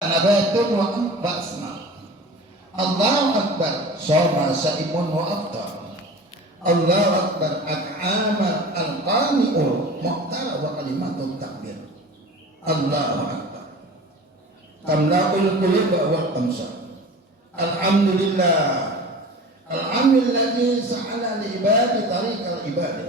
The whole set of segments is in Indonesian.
nabatun wa basma. Allahu akbar shoma saimun wa aftar. Allahu akbar ak'ama al-qani'u mu'tara wa kalimatut takbir. Allahu akbar tamla'ul quluba wa tamsa. Alhamdulillah alhamdulilladzi sa'ala li ibadi tariqal ibadi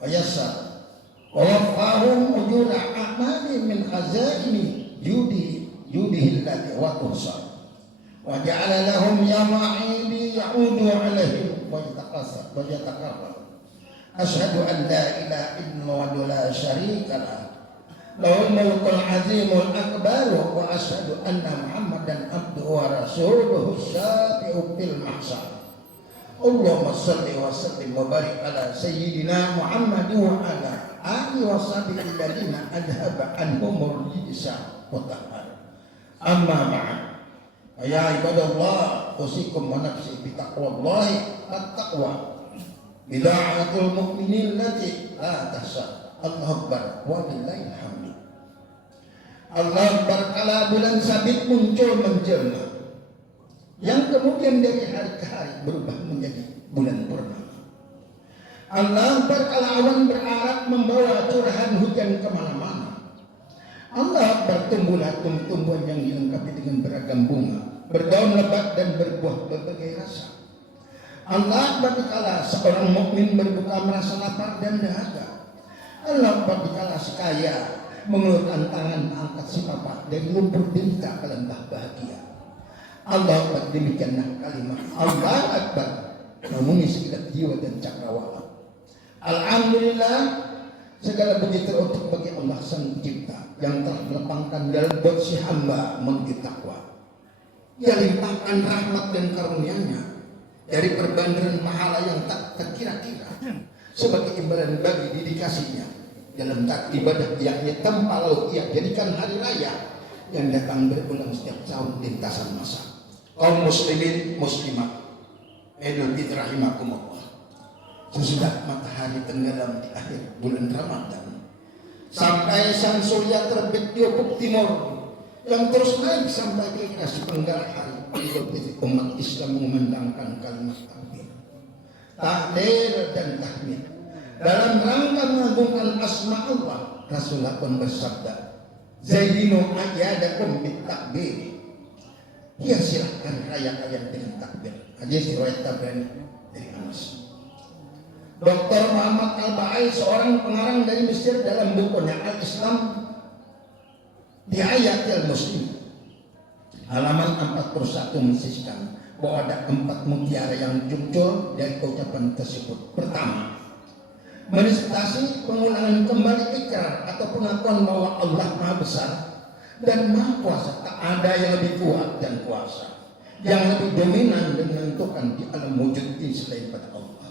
wa yassar wa wafahum ujura a'mali min khazaini judihi allati wa tuhsa wa ja'ala lahum yama'ili ya'udu alaihim wa yataqarrab. Asyhadu an la ilaha illallah wa la syarika lah lahul mulkul azimul akbar wa asyhadu anna muhammadan abduhu wa rasuluhu syafi'u fil mahsyar. Allahumma shalli wa sallim wa barik ala sayyidina Muhammad wa ala alihi wa sahbihi alladziina adhaba anhumur rijsa wa tahara. Amma ba'd. Ya ibadallah, usikum wa nafsi bi taqwallahi at-taqwa. Bida'atul mu'minin lati la tahsa. Allahu akbar wa lillahil hamd. Allahu akbar kala bulan sabit muncul menjelma, yang kemudian dari hari ke hari berubah menjadi bulan purnama. Allah berkala awan berarak membawa curahan hujan kemana-mana. Allah bertumbuhlah tumbuhan yang dilengkapi dengan beragam bunga, berdaun lebat dan berbuah berbagai rasa. Allah berkala seorang mukmin berbuka merasa lapar dan dahaga. Allah berkala sekaya mengulurkan tangan angkat si papa dari lumpur derita ke lembah bahagia. Allah Akbar, demikianlah kalimat Allah Akbar memuni segenap jiwa dan cakrawala. Alhamdulillah, segala puji teruntuk bagi Allah Sang Pencipta yang telah melapangkan dalam buat si hamba menuju takwa. Ia limpahkan rahmat dan karunia-Nya dari perbandaran pahala yang tak terkira-kira sebagai imbalan bagi dedikasinya dalam tak ibadah yakni tanpa lalu ia jadikan hari raya yang datang berulang setiap tahun lintasan masa. Kaum muslimin muslimat, Idul Fitri rahimakumullah. Sesudah matahari tenggelam di akhir bulan Ramadan sampai sang surya terbit di ufuk timur yang terus naik sampai ke sepenggal hari Idul Fitri, umat Islam mengumandangkan kalimat takbir, tahlil dan tahmid dalam rangka mengagungkan asma Allah. Rasulullah pun bersabda, "Zayyinu ayyadakum bit takbir." Ya silahkan raya kalian dengan takbir. Hadis riwayat Tabrani dari Anas. Dr. Muhammad Al-Ba'ai, seorang pengarang dari Mesir, dalam bukunya Al-Islam di ayat Al-Muslim halaman 41 mensiskan bahwa ada 4 mutiara yang muncul dari ucapan tersebut. Pertama, manifestasi pengulangan kembali ikrar atau pengakuan bahwa Allah Maha Besar dan Maha Kuasa. Tak ada yang lebih kuat dan kuasa, yang lebih dominan dan menentukan di alam wujud ini selain pada Allah.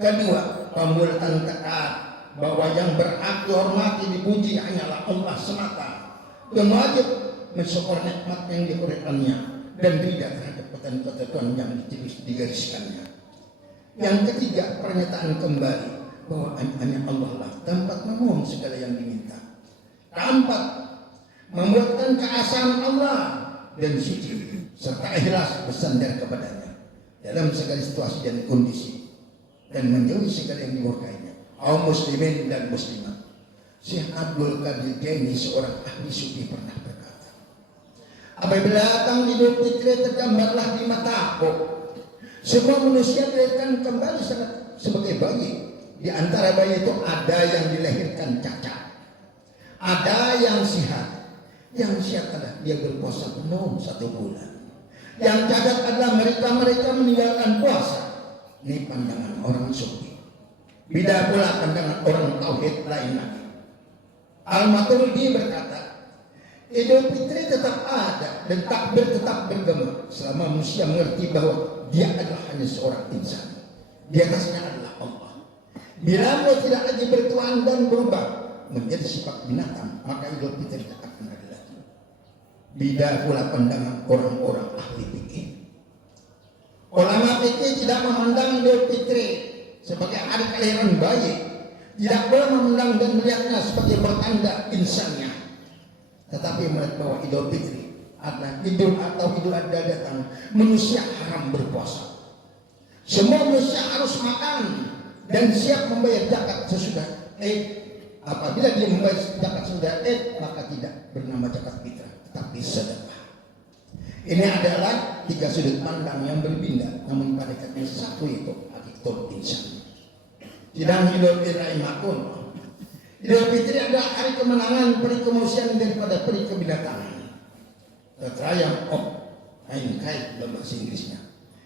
Kedua, pembuatan tekad bahwa yang berhak dihormati dipuji hanyalah Allah semata, dan wajib mensyukur nikmat yang diberikannya dan tidak terhadap ketentuan yang digariskannya. Yang ketiga, pernyataan kembali bahwa hanya Allah lah tempat memohon segala yang diminta. Keempat, membuatkan keesaan Allah dan suci serta ikhlas bersandar kepadanya dalam segala situasi dan kondisi dan menjauhi segala yang dimurkainya. Kaum muslimin dan muslimat, Syekh Abdul Qadir Jaini, seorang ahli sufi, pernah berkata, apabila datang Idul Fitri tergambarlah di mataku semua manusia dilahirkan kembali sebagai bayi. Di antara bayi itu ada yang dilahirkan cacat, ada yang sehat. Yang sehat adalah dia berpuasa penuh 1 bulan. Yang cacat adalah mereka meninggalkan puasa. Ini pandangan orang sufi. Beda pula pandangan orang tauhid lain lagi. Al-Maturidi berkata, Idul Fitri tetap ada dan takbir tetap bergema selama manusia mengerti bahwa dia adalah hanya seorang insan. Di atasnya adalah Allah. Bila dia tidak lagi bertuan dan berubah menjadi sifat binatang, maka Idul Fitri tidak akan ada lagi. Beda pula pandangan orang-orang ahli fikih. Ulama fikih tidak memandang Idul Fitri sebagai hari kelahiran bayi, tidak pula memandang dan melihatnya sebagai pertanda insannya, tetapi melihat bahwa Idul Fitri Idul Adha datang, manusia haram berpuasa. Semua manusia harus makan dan siap membayar zakat sesudah apabila dia membayar zakat sesudah maka tidak bernama zakat fitrah, tetapi sedekah. Ini adalah tiga sudut pandang yang berbeda, namun pada katanya satu itu hakikatul insan. Sidang Idul Fitri makun. Idul Fitri adalah hari kemenangan peri kemanusiaan daripada peri kebinatangan. The triumph of mankind dalam bahasa Inggrisnya.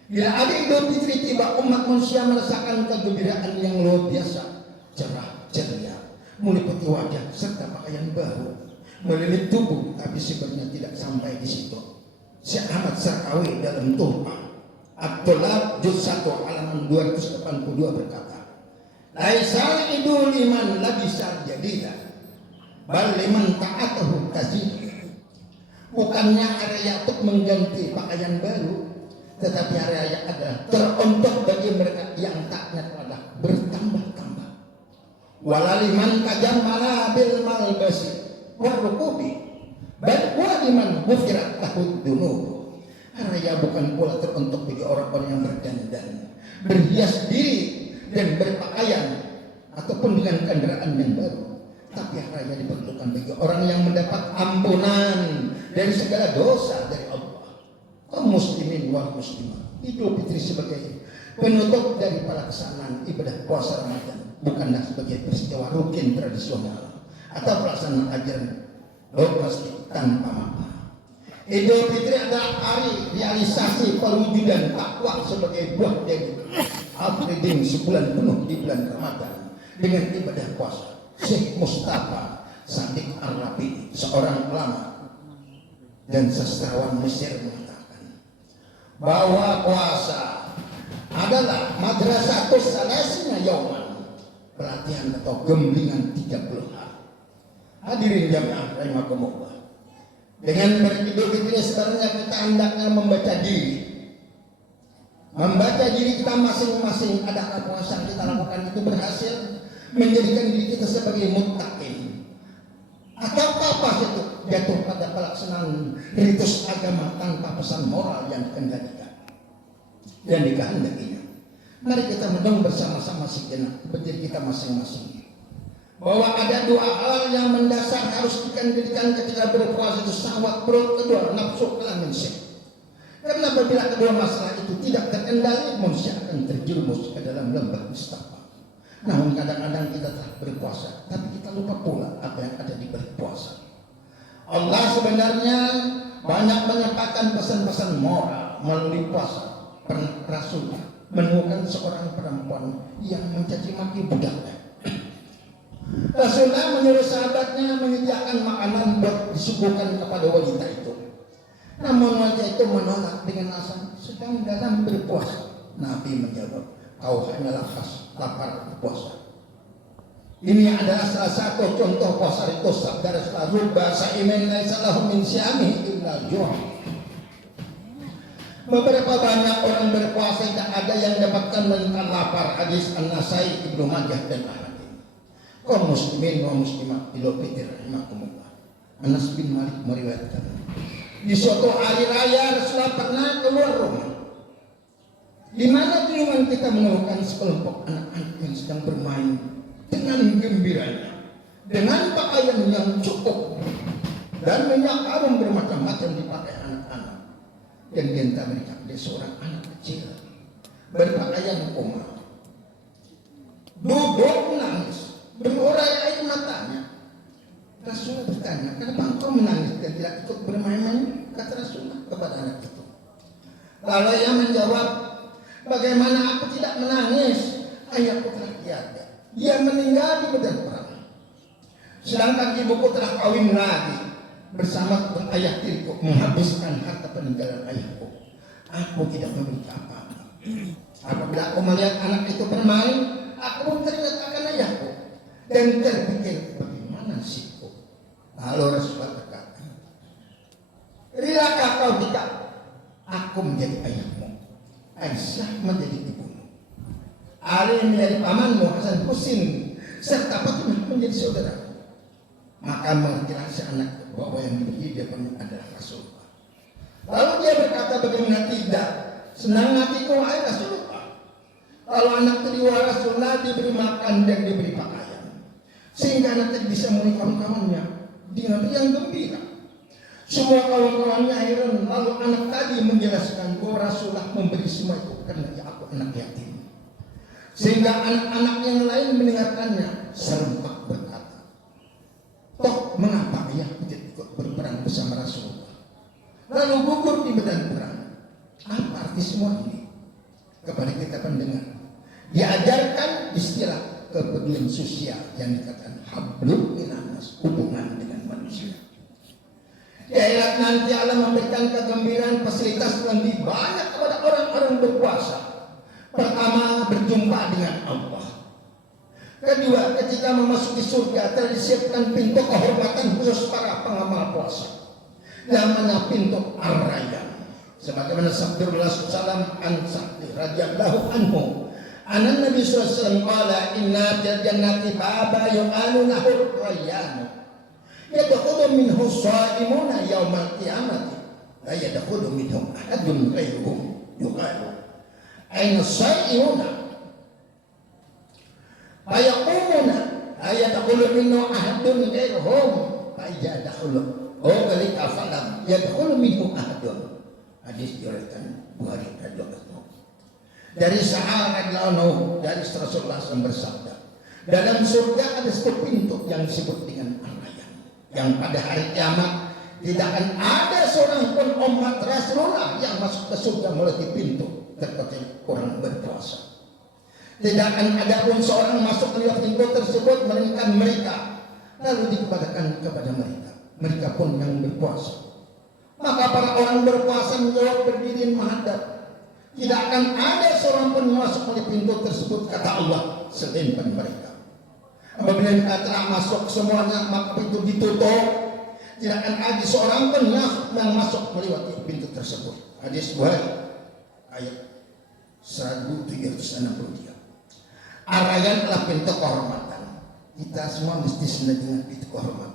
Bila ada Idul Fitri tiba, umat manusia merasakan kegembiraan yang luar biasa, cerah ceria, meliputi wajah serta pakaian baru, melilit tubuh, tapi sebenarnya tidak sampai di situ. Syekh Ahmad Sarkawi dalam Tuhfah At-Tolab juz 1 halaman 282 berkata, "Laisal idul liman labisal jadida, bal liman ta'atahu tazid." Bukannya hari raya untuk mengganti pakaian baru, tetapi hari raya adalah teruntuk bagi mereka yang taatnya kepada bertambah-tambah. Walaliman tajammala bil malbasi warukubi, bal waliman ghufirat lahu dzunub. Hari raya bukan pula teruntuk bagi orang-orang yang berdandan, berhias diri dan berpakaian ataupun dengan kendaraan yang baru. Tapi hari raya diperlukan bagi orang yang mendapat ampunan dari segala dosa dari Allah. Kaum muslimin wal muslimat, Idul Fitri sebagai penutup dari pelaksanaan ibadah puasa Ramadan, bukanlah sebagai peristiwa rutin tradisional atau pelaksanaan ajaran dogmatik tanpa makna. Idul Fitri adalah hari realisasi perwujudan takwa sebagai buah dari upgrading sebulan penuh di bulan Ramadan dengan ibadah puasa. Syekh Mustafa Sadiq Ar-Rabi, seorang ulama dan sastrawan Mesir, mengatakan bahwa puasa adalah madrasatus salasina yauman, pelatihan atau gemblingan 30 hari. Hadirin jamaah rahimakumullah, dengan beridul fitri sebenarnya kita hendaknya membaca diri kita masing-masing. Adakah puasa yang kita lakukan itu berhasil menjadikan diri kita sebagai muttaqin, atau apa itu jatuh pada pelaksanaan ritus agama tanpa pesan moral yang dikehendakinya. Mari kita merenung bersama-sama sejenak berdiri kita masing-masing, bahwa ada dua hal yang mendasar harus dikendalikan ketika berpuasa, itu syahwat perut, kedua nafsu kelamin syekh. Karena apabila kedua masalah itu tidak terkendali, manusia akan terjerumus ke dalam lembah nistapa. Namun kadang-kadang kita telah berpuasa, tapi kita lupa pula apa yang ada di balik puasa. Allah sebenarnya banyak menyampaikan pesan-pesan moral melalui puasa. Rasulullah menemukan seorang perempuan yang mencaci maki budaknya. Rasulullah menyuruh sahabatnya menyediakan makanan buat disuguhkan kepada wanita itu. Namun wanita itu menolak dengan alasan sedang dalam berpuasa. Nabi menjawab, kau hanyalah lapar berpuasa. Ini adalah salah satu contoh puasa itu. Sabda Rasulullah, bahasa iman laisa lahu min syami illa ju'. Beberapa banyak orang berpuasa tidak ada yang dapatkan menekan lapar. Hadis An-Nasai, Ibnu Majah dan Ahmad. Kaum muslimin wa muslimat Idul Fitri rahimakumullah. Anas bin Malik meriwayatkan, di suatu hari raya Rasulullah pernah keluar rumah, di mana dengan kita menemukan sekelompok anak-anak yang sedang bermain dengan gembiranya, dengan pakaian yang cukup dan minyak harum bermacam-macam dipakai anak-anak. Dan di antara mereka ada seorang anak kecil berpakaian koma, duduk menangis, berurai air matanya. Rasulullah bertanya, kenapa engkau menangis dan tidak ikut bermain-main? Kata Rasulullah kepada anak itu. Lalu ia menjawab, bagaimana aku tidak menangis? Ayahku telah tiada, dia meninggal di medan perang. Sedangkan ibuku telah kawin lagi bersama ayah tiriku, menghabiskan harta peninggalan ayahku. Aku tidak memiliki apa-apa. Apabila aku melihat anak itu bermain, aku pun teringat akan ayahku dan terpikir, bagaimana nasibku. Lalu Rasulullah berkata, rilakah kau jika aku menjadi ayahmu, Aisyah menjadi ibumu, Ali menjadi pamanmu, Hasan Husin serta Fatimah menjadi saudara. Maka mengertilah si anak bahwa yang diberi dia adalah Rasulullah. Lalu dia berkata bagaimana tidak? Senang hatiku wahai Rasulullah. Kalau anak itu diwarasullah, diberi makan dan diberi pakaian, sehingga anak itu bisa menemui kawan-kawannya dengan yang gembira. Semua kawan-kawannya heran. Lalu anak tadi menjelaskan bahwa Rasulullah memberi semua itu karena ya aku anak yatim. Sehingga anak-anak yang lain mendengarkannya serempak berkata, toh mengapa ayah tidak ikut berperang bersama Rasulullah, lalu gugur di medan perang? Apa arti semua ini? Kepada kita pendengar, diajarkan istilah kepedulian sosial yang dikatakan hablum minanas, hubungan dengan manusia. Di akhirat nanti Allah memberikan kegembiraan fasilitas lebih banyak kepada orang-orang berpuasa. Pertama, berjumpa dengan Allah. Kedua, ketika memasuki surga telah disiapkan pintu kehormatan khusus para pengamal puasa, yang mana pintu Ar-Rayyan. Sebagaimana sabda Rasulullah SAW an Sa'di radhiyallahu anhu, anan Nabi SAW qala inna jannati baba yu'alu lahu Rayyan yadkhulu minhu sha'imuna yaumal qiyamati la yadkhulu minhum ahadun ghairuhum yuqalu aina sha'imuna fayaqumuna la yadkhulu minhu ahadun ghairuhum fa yadkhulu galika falam yadkhulu minhum ahadun. Hadis diriwayatkan Bukhari radhiyallahu. Dari sahabat radhiyallahu dari Rasulullah SAW bersabda, dalam surga ada satu pintu yang disebut dengan Ar-Rayyan, yang pada hari kiamat tidak akan ada seorang pun umat Rasulullah yang masuk ke surga melalui pintu terkecuali orang berpuasa. Tidak akan ada pun seorang masuk lewat pintu tersebut melainkan mereka lalu dikembalikan kepada mereka pun yang berpuasa. Maka para orang berpuasa menjawab berdiri menghadap. Tidak akan ada seorang pun masuk melalui pintu tersebut, kata Allah, selain mereka. Apabila mereka telah masuk semuanya, maka pintu ditutup. Tidak akan ada seorang pun yang masuk melewati pintu tersebut. Hadis Bukhari ayat 1363. Ar-Rayyan adalah pintu kehormatan. Kita semua mesti senang dengan pintu kehormatan.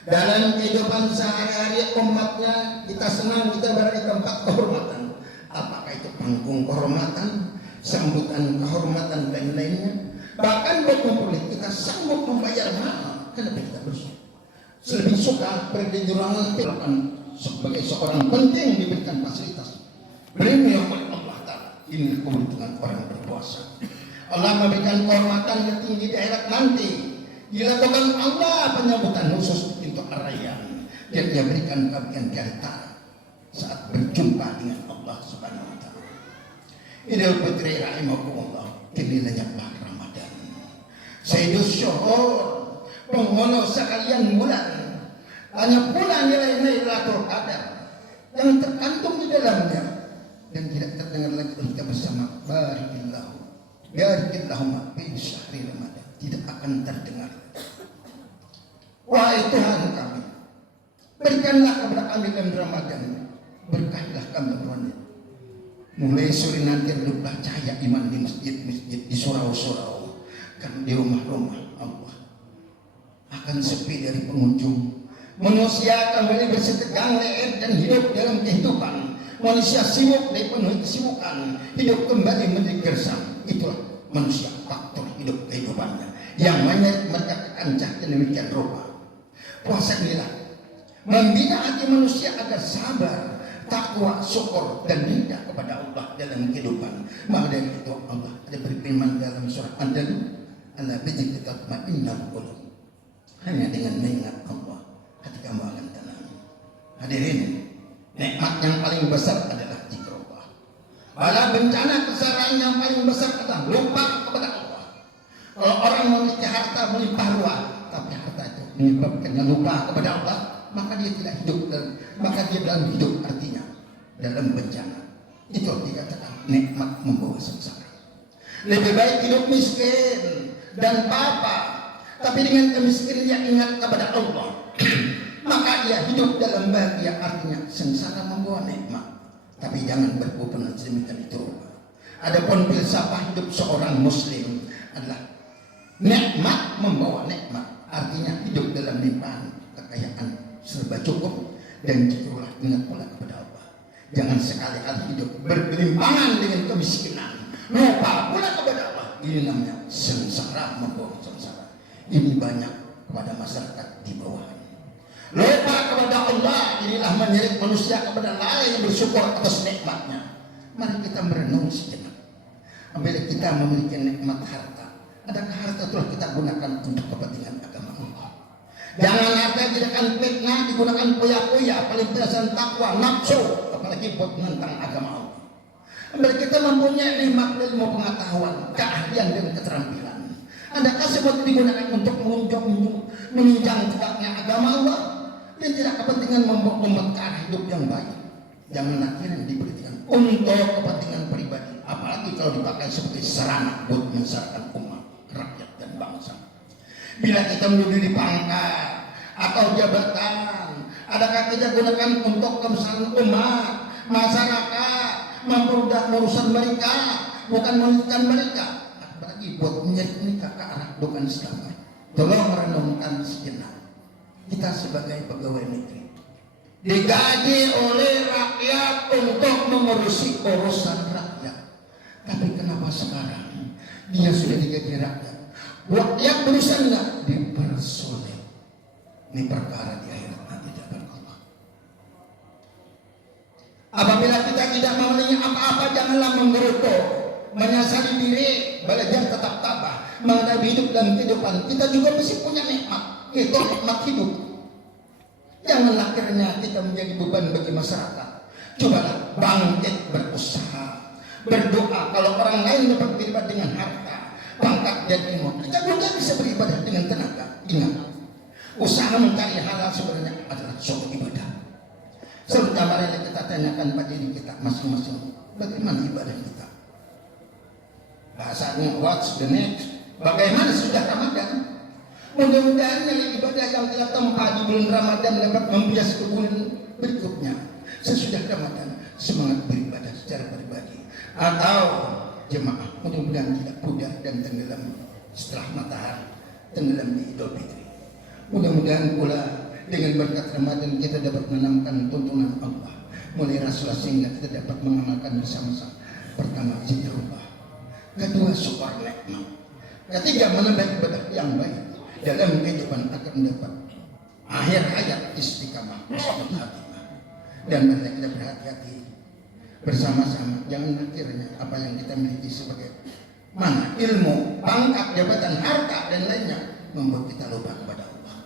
Dalam kehidupan sehari-hari umatnya, kita senang kita berada di tempat kehormatan. Apakah itu panggung kehormatan, sambutan kehormatan dan lainnya. Bahkan buat memperoleh kita sanggup membayar mahal. Kenapa kita berusaha? Lebih suka berkejurangan sebagai seorang penting diberikan fasilitas. Premium oleh Allah Ta'ala. Ini keuntungan orang berpuasa. Allah memberikan kehormatan yang tinggi di akhirat nanti. Dilakukan Allah penyambutan khusus untuk Ar-Rayyan yang dia berikan kebahagiaan kita saat berjumpa dengan Allah Subhanahu wa Ta'ala. Idul Fitri rahimakumullah, kinilanya Ramadan. Sayyidus syuhur, penghulu sekalian bulan. Hanya bulan nilai Lailatul Qadar yang terkandung di dalamnya dan tidak terdengar lagi kita bersama barikillahu barikillahumma fi syahri Ramadan. Tidak akan terdengar. Wahai Tuhan kami, berikanlah kepada kami dan Ramadan, berkahlah kami Ramadan. Mulai sore nanti reduplah cahaya iman di masjid-masjid, di surau-surau, kan di rumah-rumah Allah akan sepi dari pengunjung. Manusia kembali bersitegang leher dan hidup dalam kehidupan. Manusia sibuk dari penuh kesibukan, hidup kembali menjadi gersam. Itulah manusia, faktor hidup kehidupannya yang mereka kancah demikian rupa. Puasa inilah membina hati manusia agar sabar, takwa, syukur dan ridha kepada Allah dalam kehidupan. Maka dari itu Allah ada berfirman dalam surah An-Nahl, "Ala bidzikri tatma'innul qulub." Hanya dengan mengingat Allah hati kamu akan tenang. Hadirin, nikmat yang paling besar adalah zikrullah. Bala bencana kesalahan yang paling besar adalah lupa kepada Allah. Kalau orang memiliki harta melimpah ruah, tapi harta itu menyebabkannya lupa kepada Allah, maka dia tidak hidup maka dia dalam hidup artinya dalam bencana. Itu dikatakan nikmat membawa sengsara. Lebih baik hidup miskin dan papa, tapi dengan kemiskinan dia ingat kepada Allah, maka dia hidup dalam bahagia, artinya sengsara membawa nikmat. Tapi jangan berhubungan sedemikian itu. Adapun filsafat hidup seorang muslim adalah nikmat membawa nikmat, artinya hidup dalam limpahan kekayaan serba cukup dan zikrullah, ingat pula kepada Allah. Jangan sekali-kali hidup bergelimpangan dengan kemiskinan. Lupa pula kepada Allah. Ini namanya sengsara, membawa sengsara. Ini banyak kepada masyarakat di bawah. Lupa kepada Allah, inilah menyeret manusia kepada lalai yang bersyukur atas nikmatnya. Mari kita merenung sejenak. Apabila kita memiliki nikmat harta, adakah harta telah kita gunakan untuk kepentingan agama Allah? Jangan harta dijadikan fitnah, digunakan poya-poya, pelintasan takwa, nafsu, apalagi buat menentang agama Allah. Apabila kita mempunyai nikmat ilmu pengetahuan, keahlian dan keterampilan, adakah semua digunakan untuk menunjang tegaknya agama Allah dan tidak kepentingan membawa umat ke arah hidup yang baik? Jangan akhirnya diberikan untuk kepentingan pribadi, apalagi kalau dipakai sebagai sarana buat membesarkan umat, rakyat dan bangsa. Bila kita menduduki pangkat atau jabatan, adakah kita gunakan untuk kebesaran umat, masyarakat, mempermudah urusan mereka, bukan menyulitkan mereka, apalagi buat menyeret mereka ke arah bukan sedamai. Tolong merenungkan sejenak. Kita sebagai pegawai negeri digaji oleh rakyat untuk mengurusi urusan rakyat. Tapi kenapa sekarang dia sudah digaji rakyat, buat dia berusaha enggak dipersulit? Ini perkara di akhirat nanti dapat Allah. Apabila kita tidak memiliki apa-apa, janganlah menggerutu, menyasari diri, belajar tetap tabah menghadapi hidup dan kehidupan. Kita juga mesti punya nikmat, itu nikmat hidup. Janganlah akhirnya kita menjadi beban bagi masyarakat. Cobalah bangkit berusaha, berdoa. Kalau orang lain dapat beribadah dengan harta, pangkat dan ilmu, kita juga bisa beribadah dengan tenaga. Ingat, usaha mencari halal sebenarnya adalah suatu ibadah. Sebentar mari kita tanyakan pada diri kita masing-masing, bagaimana ibadah kita? Bahasanya what's the next? Bagaimana sudah Ramadan? Mudah-mudahan dari ibadah yang telah tempat di bulan Ramadan dapat membias ke bulan berikutnya. Sesudah Ramadan semangat beribadah secara pribadi atau jemaah, mudah-mudahan tidak pudar dan tenggelam setelah matahari tenggelam di Idul Fitri. Mudah-mudahan pula dengan berkat Ramadan kita dapat menanamkan tuntunan Allah mulai Rasulullah sehingga kita dapat mengamalkan bersama-sama. Pertama, zikrullah. Kedua, syukur nikmat. Ketiga, menambah ibadah yang baik dalam kehidupan akan mendapat akhir hayat istiqamah husnul khatimah. Dan mari kita berhati-hati bersama-sama, jangan akhirnya apa yang kita miliki sebagai mana ilmu, pangkat, jabatan, harta dan lainnya membuat kita lupa kepada Allah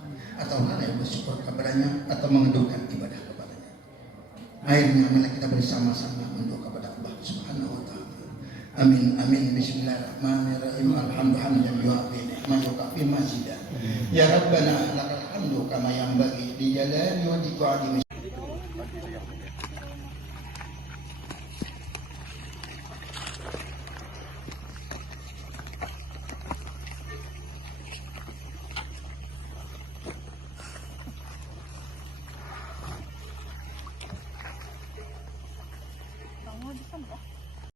atau hal yang bersyukur kepadanya atau mengeduhkan ibadah kepadanya. Akhirnya mari kita bersama-sama mendoa kepada Allah Subhanahu wa taala. Amin amin. Bismillahirrahmanirrahim. Alhamdulillah yu'afi ni'ma yukafi mazidah. Ya Rabbana lakal hamdu kama yanbaghi li jalali wajhika